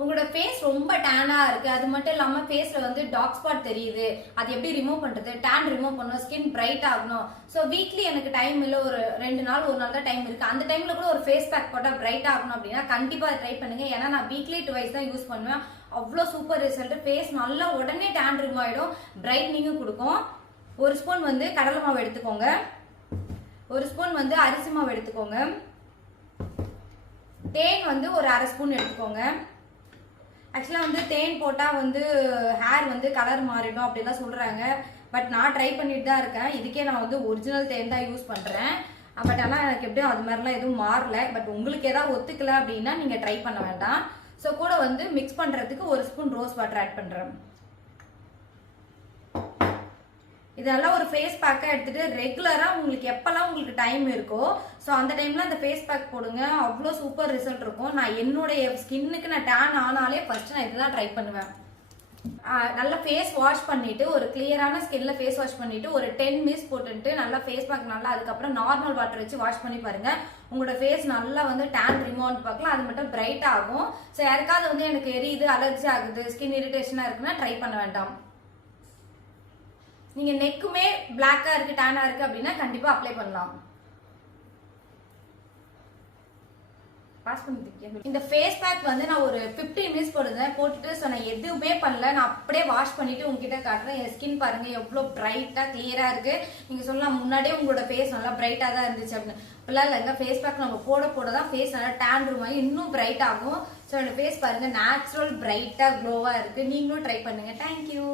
உங்களோட ஃபேஸ் ரொம்ப டேனா இருக்கு, அது மட்டும் இல்லாம ஃபேஸ்ல வந்து டார்க் ஸ்பாட் தெரியுது, அது எப்படி ரிமூவ் பண்றது, டேன் ரிமூவ் பண்ணணும், ஸ்கின் பிரைட் ஆகணும். ஸோ வீக்லி எனக்கு டைம் இல்லை, ஒரு 2 நாள் 1 நாள் தான் டைம் இருக்கு, அந்த டைம்ல கூட ஒரு ஃபேஸ் பேக் போட்டா பிரைட் ஆகணும் அப்படின்னா கண்டிப்பா ட்ரை பண்ணுங்க. ஏன்னா நான் வீக்லி 2 தான் யூஸ் பண்ணுவேன். அவ்வளோ சூப்பர் ரிசல்ட். ஃபேஸ் நல்லா உடனே டேன் ரிமூவ் ஆயிடும், பிரைட்னிங்கும் கொடுக்கும். 1 ஸ்பூன் வந்து கடலை மாவு எடுத்துக்கோங்க, 1 ஸ்பூன் வந்து அரிசி மாவு எடுத்துக்கோங்க, தேன் வந்து ஒரு 1/2 ஸ்பூன் எடுத்துக்கோங்க. ஆக்சுவலா வந்து தேன் போட்டா வந்து ஹேர் வந்து கலர் மாறிடும் அப்படிலாம் சொல்றாங்க. பட் நான் ட்ரை பண்ணிட்டு தான் இருக்கேன். இதுக்கே நான் வந்து ஒரிஜினல் தேன் தான் யூஸ் பண்றேன். பட் ஆனால் எனக்கு எப்படியும் அது மாதிரிலாம் எதுவும் மாறல. பட் உங்களுக்கு ஏதாவது ஒத்துக்கல அப்படின்னா நீங்க ட்ரை பண்ண வேண்டாம். ஸோ கூட வந்து மிக்ஸ் பண்றதுக்கு 1 ஸ்பூன் ரோஸ் வாட்டர் ஆட் பண்றேன். இதெல்லாம் ஒரு ஃபேஸ் பேக்காக எடுத்துட்டு ரெகுலராக உங்களுக்கு எப்பெல்லாம் உங்களுக்கு டைம் இருக்கோ ஸோ அந்த டைம்ல அந்த ஃபேஸ் பேக் போடுங்க. அவ்வளோ சூப்பர் ரிசல்ட் இருக்கும். நான் என்னுடைய ஸ்கின்னுக்கு நான் டேன் ஆனாலே ஃபர்ஸ்ட் நான் இதுதான் ட்ரை பண்ணுவேன். நல்லா ஃபேஸ் வாஷ் பண்ணிட்டு ஒரு கிளியரான ஸ்கின்ல ஃபேஸ் வாஷ் பண்ணிட்டு ஒரு 10 மினிட்ஸ் போட்டுட்டு நல்லா ஃபேஸ் பேக் நல்லா அதுக்கப்புறம் நார்மல் வாட்டர் வச்சு வாஷ் பண்ணி பாருங்க. உங்களோட ஃபேஸ் நல்லா வந்து டேன் ரிமூவ் பார்க்கலாம், அது மட்டும் பிரைட் ஆகும். ஸோ யாருக்காவது வந்து எனக்கு எரியுது, அலர்ஜி ஆகுது, ஸ்கின் இரிட்டேஷனா இருக்குன்னா ட்ரை பண்ண வேண்டாம். நீங்க நெக்குமே பிளாக்கா இருக்கு, டேனா இருக்கு அப்படின்னா கண்டிப்பா அப்ளை பண்ணலாம். இந்த ஃபேஸ் பேக் வந்து நான் ஒரு 15 மினிட்ஸ் போட்டுட்டு நான் எதுவுமே பண்ணல, நான் அப்படியே வாஷ் பண்ணிட்டு உங்ககிட்ட காட்டுறேன். என் ஸ்கின் பாருங்க எவ்வளவு பிரைட்டா கிளியரா இருக்கு. நீங்க சொல்லலாம் முன்னாடியே உங்களோட ஃபேஸ் நல்லா பிரைட்டா தான் இருந்துச்சு அப்படின்னு. இப்பெல்லாம் இல்லைங்க, ஃபேஸ் பேக் நம்ம போட தான் ஃபேஸ் நல்லா டேன் ரூம் ஆகி இன்னும் பிரைட் ஆகும். ஸோ என்னோட ஃபேஸ் பாருங்க நேச்சுரல் பிரைட்டா க்ளோவா இருக்கு. நீங்களும் ட்ரை பண்ணுங்க. தேங்க்யூ.